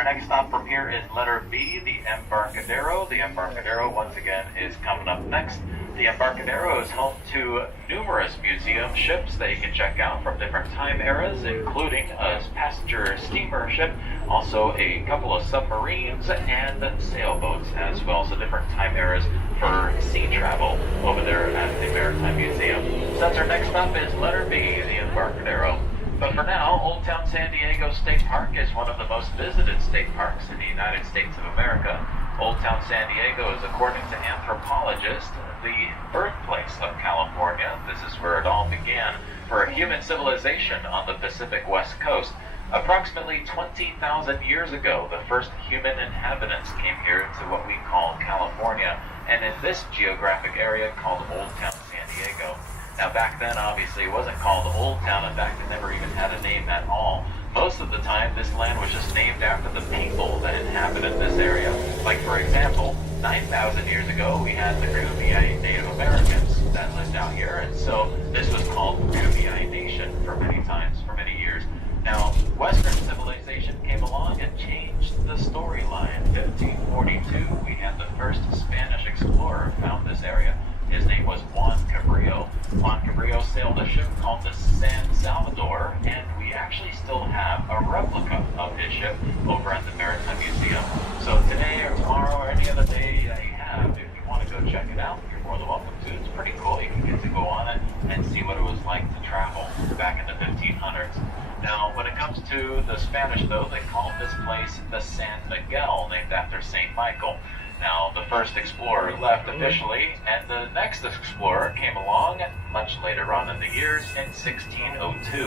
Our next stop from here is letter B, the Embarcadero. The Embarcadero, once again, is coming up next. The Embarcadero is home to numerous museum ships that you can check out from different time eras, including a passenger steamer ship, also a couple of submarines, and sailboats as well. So different time eras for sea travel over there at the Maritime Museum. So that's our next stop is letter B, the Embarcadero. But for now, Old Town San Diego State Park is one of the most visited state parks in the United States of America. Old Town San Diego is, according to anthropologists, the birthplace of California. This is where it all began for human civilization on the Pacific West Coast. Approximately 20,000 years ago, the first human inhabitants came here to what we call California, and in this geographic area called Old Town San Diego. Now back then, obviously, it wasn't called Old Town. In fact, it never even had a name at all. Most of the time, this land was just named after the people that inhabited this area. Like, for example, 9,000 years ago, we had the Kumeyaay Native Americans that lived out here, and so this was called Kumeyaay Nation for many times, for many years. Now, Western civilization came along and changed the storyline. In 1542, we had the first Spanish explorer found this area. His name was Juan Cabrillo. Juan Cabrillo sailed a ship called the San Salvador, and we actually still have a replica of his ship over at the Maritime Museum. So today or tomorrow or any other day that you have, if you want to go check it out, you're more than welcome to. It's pretty cool. You can get to go on it and see what it was like to travel back in the 1500s. Now, when it comes to the Spanish, though, they called this place the San Miguel, named after St. Michael. Now, the first explorer left officially, and the next explorer came along much later on in the years in 1602.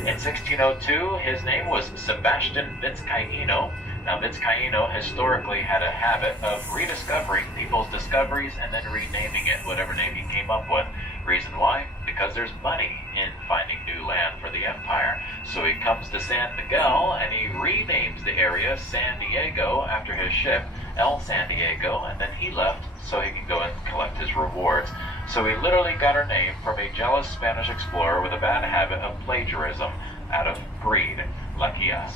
In 1602, his name was Sebastian Vizcaíno. Now, Vizcaíno historically had a habit of rediscovering people's discoveries and then renaming it whatever name he came up with. Reason why? Because there's money in finding new land for the empire. So he comes to San Miguel and he renames the area San Diego after his ship, El San Diego, and then he left so he can go and collect his rewards. So he literally got her name from a jealous Spanish explorer with a bad habit of plagiarism out of greed. Lucky us.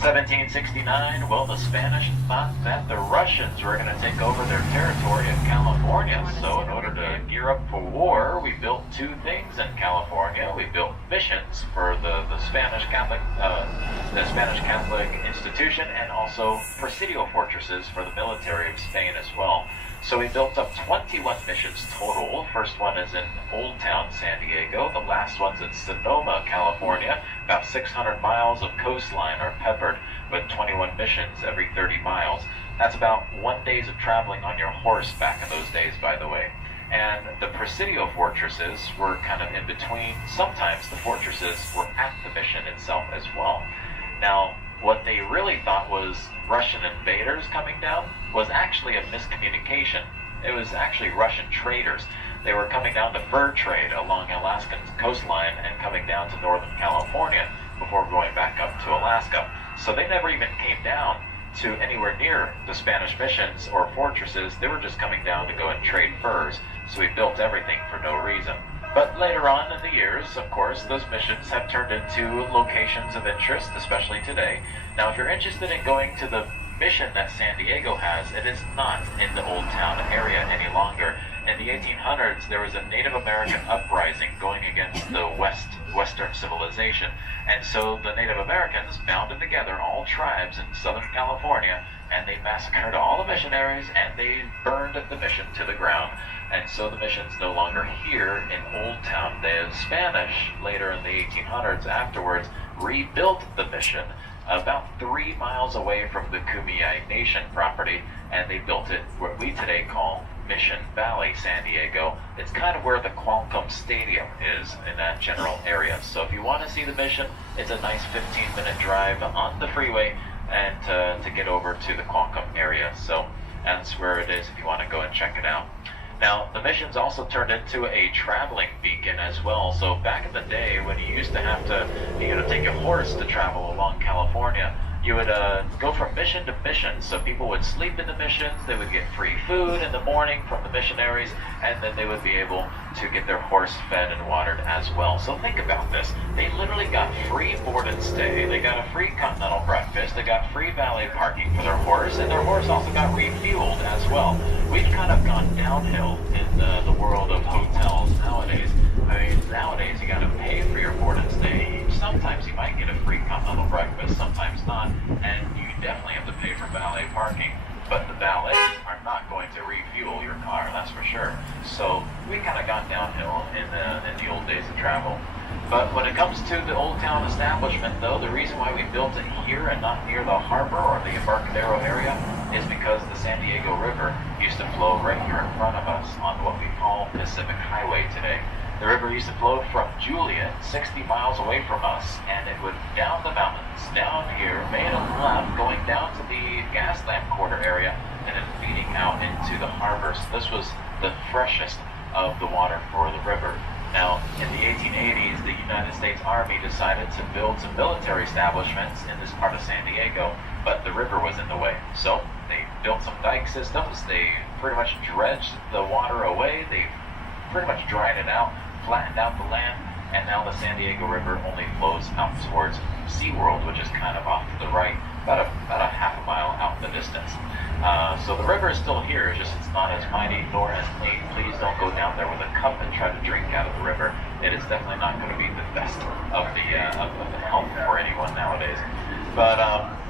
1769, well, the Spanish thought that the Russians were going to take over their territory of California. So in order to gear up for war, we built two things in California. We built missions for the Spanish Catholic institution, and also presidio fortresses for the military of Spain as well. So we built up 21 missions total. First one is in Old Town San Diego. The last one's in Sonoma, California. About 600 miles of coastline are peppered with 21 missions every 30 miles. That's about 1 day of traveling on your horse back in those days, by the way. And the presidio fortresses were kind of in between. Sometimes the fortresses were at the mission itself as well. Now, what they really thought was Russian invaders coming down was actually a miscommunication. It was actually Russian traders. They were coming down to fur trade along Alaskan coastline and coming down to Northern California before going back up to Alaska. So they never even came down to anywhere near the Spanish missions or fortresses. They were just coming down to go and trade furs. So we built everything for no reason. But later on in the years, of course, those missions have turned into locations of interest, especially today. Now, if you're interested in going to the mission that San Diego has, it is not in the Old Town area any longer. In the 1800s, there was a Native American uprising going against the Western civilization. And so the Native Americans bounded together all tribes in Southern California, and they massacred all the missionaries, and they burned the mission to the ground. And so the mission's no longer here in Old Town. The Spanish, later in the 1800s afterwards, rebuilt the mission about 3 miles away from the Kumeyaay Nation property, and they built it what we today call Mission Valley, San Diego. It's kind of where the Qualcomm Stadium is in that general area. So if you want to see the mission, it's a nice 15-minute drive on the freeway and to get over to the Qualcomm area. So that's where it is if you want to go and check it out. Now, the mission's also turned into a traveling beacon as well. So back in the day, when you used to have to, take a horse to travel along California, you would go from mission to mission. So people would sleep in the missions, they would get free food in the morning from the missionaries, and then they would be able to get their horse fed and watered as well. So think about this. They literally got free board and stay, they got a free continental breakfast, they got free valet parking for their horse, and their horse also got refueled as well. We've kind of gone downhill in the world of hotels nowadays. I mean, nowadays you got to pay for your board and stay. Sometimes you might get a free continental breakfast, sometimes not, and you definitely have to pay for valet parking. But the valets are not going to refuel your car, that's for sure. So we kind of got downhill in the old days of travel. But when it comes to the Old Town establishment, though, the reason why we built it here and not near the harbor or the Embarcadero area is because the San Diego River used to flow right here in front of us on what we call Pacific Highway today. The river used to flow from Juliet, 60 miles away from us, and it would down the mountains, down here, made a left, going down to the Gaslamp Quarter area, and then feeding out into the harbor. So this was the freshest of the water for the river. Now, in the 1880s, the United States Army decided to build some military establishments in this part of San Diego, but the river was in the way. So they built some dike systems, they pretty much dredged the water away, they pretty much dried it out, flattened out the land, and now the San Diego River only flows out towards SeaWorld, which is kind of off to the right, about a half a mile out in the distance. So the river is still here, it's just it's not as mighty nor as clean. Please don't go down there with a cup and try to drink out of the river. It is definitely not going to be the best of the health for anyone nowadays. But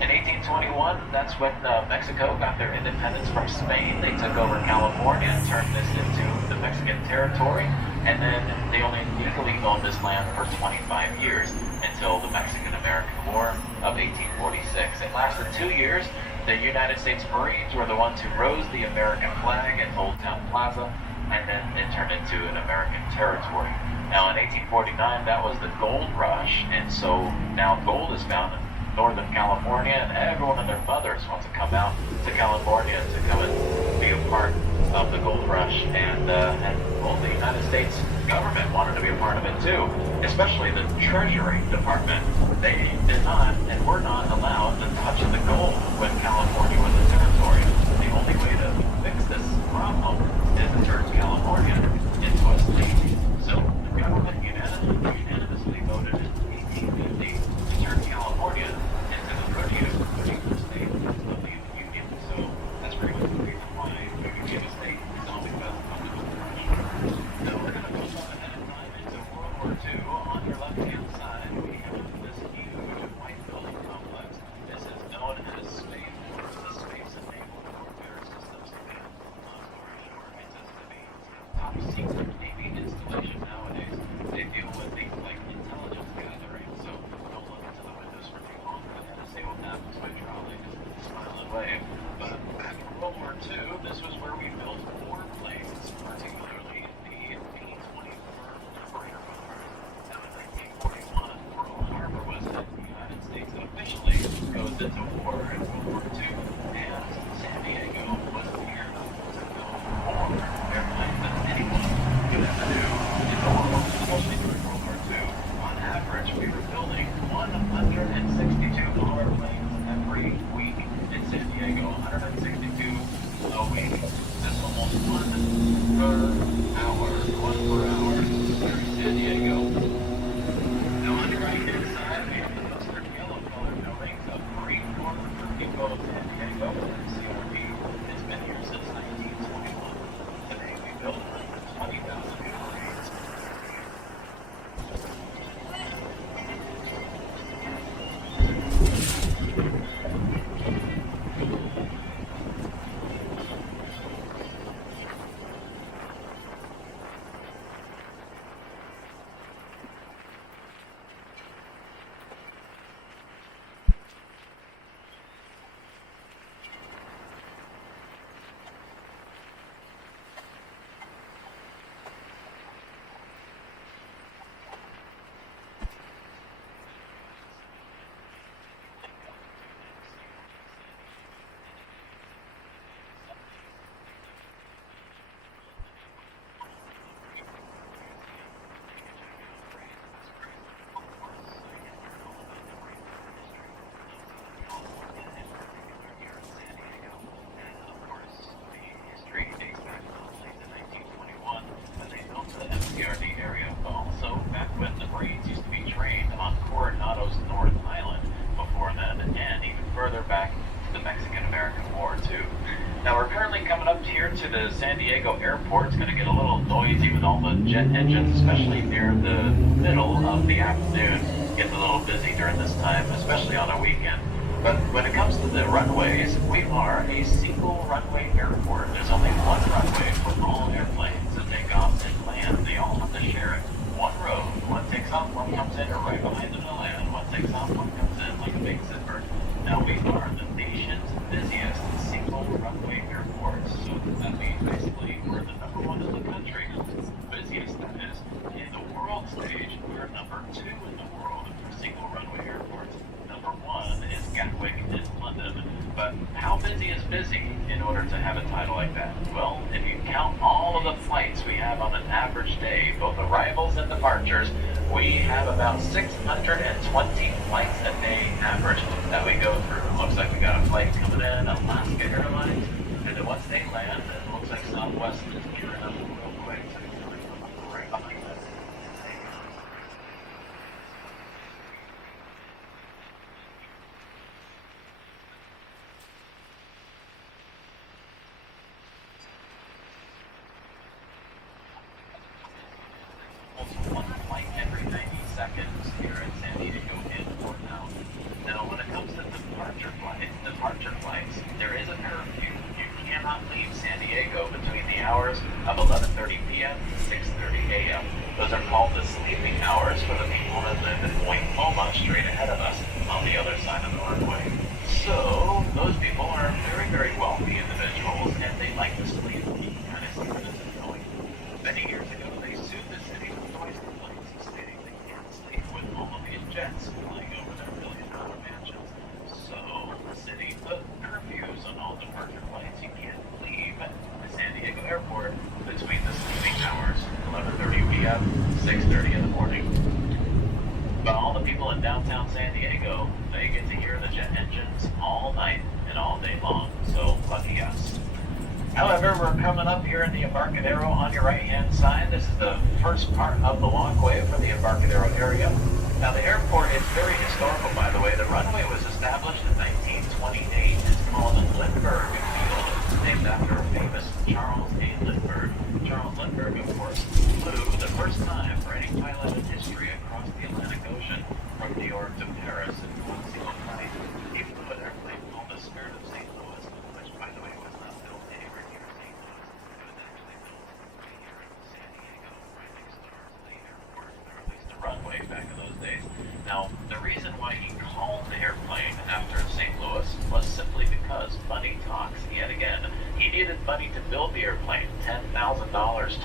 in 1821, that's when Mexico got their independence from Spain. They took over California and turned this into the Mexican territory, and then they only legally owned this land for 25 years until the Mexican-American War of 1846. It lasted 2 years. The United States Marines were the ones who rose the American flag at Old Town Plaza, and then it turned into an American territory. Now in 1849, that was the gold rush, and so now gold is found in Northern California, and everyone and their mothers want to come out to California to come and be a part of the gold rush, and well, the United States government wanted to be a part of it too, especially the Treasury Department. They did not and were not allowed to touch the gold when California was a territory. The only way to fix this problem is to turn California into a state. So the government unanimously voted in 1850 to turn California into the 30th state of the Union. So that's pretty much the reason why we became a state. It's all because of the gold rush. So we're going to go ahead of time into World War II. On your left-hand side, we have this huge white building complex. This is known as Space, the Space and Naval Warfare Systems Command. Long story short, it's a top secret Navy installation nowadays. They deal with things like intelligence gathering, so don't look into the windows for too long. But to see what happens by trolley, just smile and wave. But after World War II, this was where we built warplanes, particularly the B-24 Liberator bombers. Now in 1941, Pearl Harbor was hit. The United States officially goes into war in World War II, and San Diego was near to go more airplanes than anyone could ever do in the world, especially during World War II. On average, we were building 162 bomber planes every week in San Diego, 162 a week. That's almost one per hour here in San Diego. Now on the right-hand side, we have the mustard yellow-colored buildings of Marine Corps for people of San Diego, CRP. It's been here since 1921. Today we build 120,000 new Marines. back to the Mexican-American War, too. Now, we're currently coming up here to the San Diego airport. It's going to get a little noisy with all the jet engines, especially near the middle of the afternoon. It gets a little busy during this time, especially on a weekend. But when it comes to the runways, we are a single runway airport. There's only one runway for all airplanes to take off and land. They all have to share it. One road. One takes off, one comes in, or right behind them to land. One takes off, one comes in, like a big zipper. Now, we are the nation's busiest single runway airport. So that means basically we're the number one in the country. Busiest, that is. In the world stage, we're number 2 in the world for single runway airports. Number 1 is Gatwick in London. But how busy is busy in order to have a title like that? Well, if you count all of the flights we have on an average day, both arrivals and departures, we have about 620 flights a day average that we go through. Looks like we got a flight coming in, Alaska Airlines, and then once they land, it looks like Southwest is gearing up real quick. So it's really right behind us. Almost one flight every 90 seconds here at San Diego Airport now. Now, when it comes to departure flights, there is a curfew. You cannot leave San Diego between the hours of 11:30 p.m. and 6:30 a.m. Those are called the sleeping hours for the people that live in Point Loma, straight ahead of us on the other side of the runway. So, those people are very, very wealthy individuals, and they like to sleep. You can kind of see where this is going. Many years ago, they sued the city for twice the planes, stating they can't sleep with all of these jets flying over their billion-dollar mansions. So the city put curfews on all departure flights. You can't leave the San Diego airport between the sleeping hours, 11:30 p.m., 6:30 in the morning. But all the people in downtown San Diego, they get to hear the jet engines all night and all day long. So lucky us. However, we're coming up here in the Embarcadero on your right-hand side. This is the first part of the walkway for the Embarcadero area. Now, the airport is very historical, by the way. The runway was established in 1928. It's called Lindbergh Field. It's named after a famous Charles A. Lindbergh. Charles Lindbergh, of course, flew the first time for any pilot in history across the Atlantic Ocean from New York to Paris in one single flight. He flew an airplane called the Spirit of St. Louis, which, by the way, was not built anywhere near St. Louis. It was actually built right here in San Diego, right next door to the airport, or at least the runway back in those days. Now, the reason why he called the airplane after St. Louis was simply because money talks yet again. He needed money to build the airplane, $10,000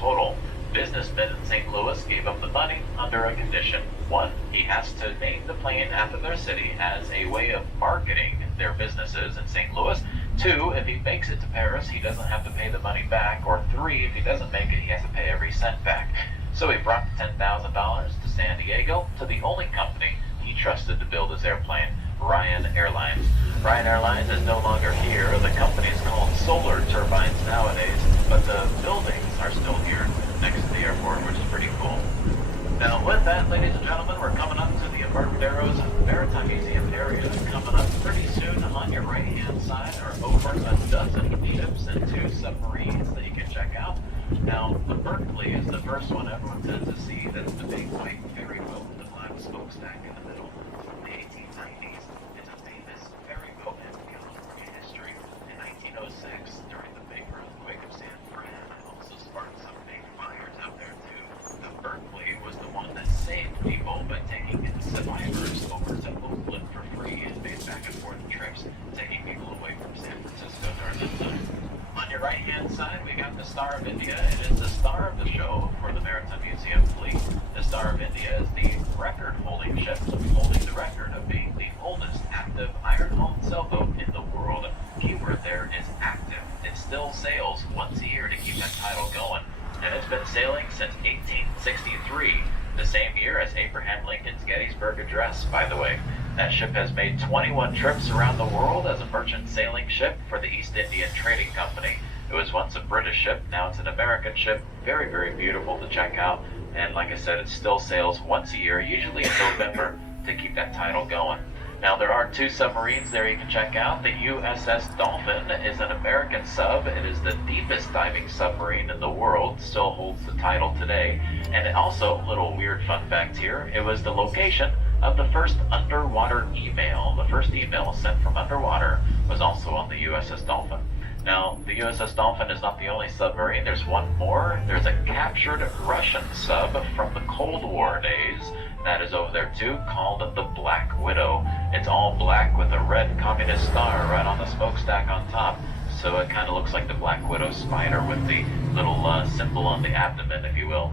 total. Businessmen in St. Louis gave him the money under a condition. 1, he has to name the plane after their city as a way of marketing their businesses in St. Louis. 2, if he makes it to Paris, he doesn't have to pay the money back. Or 3, if he doesn't make it, he has to pay every cent back. So he brought the $10,000 to San Diego, to the only company he trusted to build his airplane, Ryan Airlines. Ryan Airlines is no longer here. The company is called Solar Turbines nowadays, but the buildings are still here next to the airport, which is pretty cool. Now, with that, ladies and gentlemen, we're coming up to the Embarcadero's Maritime Museum area. Coming up pretty soon on your right-hand side are over a dozen ships and 2 submarines that you can check out. Now, the Berkeley is the first one everyone tends to see. That's the big white ferry boat with the black smokestack in the middle. From the 1890s, it's a famous ferry boat in California history. In 1906, during the big earthquake of San Fran, it also sparked some big fires out there too. The Berkeley was the one that saved people by taking survivors over to Oakland for free and made back and forth trips, taking people away from San Francisco during that time. On your right-hand side, we got the Star of India. It is the star of the show for the Maritime Museum fleet. The Star of India is the record-holding ship, holding the record of being the oldest active iron-hulled sailboat in the world. Keyword there is active. It still sails once a year to keep that title going. And it's been sailing since 1863, the same year as Abraham Lincoln's Gettysburg Address, by the way. That ship has made 21 trips around the world as a merchant sailing ship for the East Indian Trading Company. It was once a British ship, now it's an American ship. Very, very beautiful to check out. And like I said, it still sails once a year, usually in November, to keep that title going. Now, there are two submarines there you can check out. The USS Dolphin is an American sub. It is the deepest diving submarine in the world, still holds the title today. And also, a little weird fun fact here, it was the location of the first underwater email. The first email sent from underwater was also on the USS Dolphin. Now, the USS Dolphin is not the only submarine. There's one more. There's a captured Russian sub from the Cold War days. That is over there too, called the Black Widow. It's all black with a red communist star right on the smokestack on top. So it kind of looks like the Black Widow spider with the little symbol on the abdomen, if you will.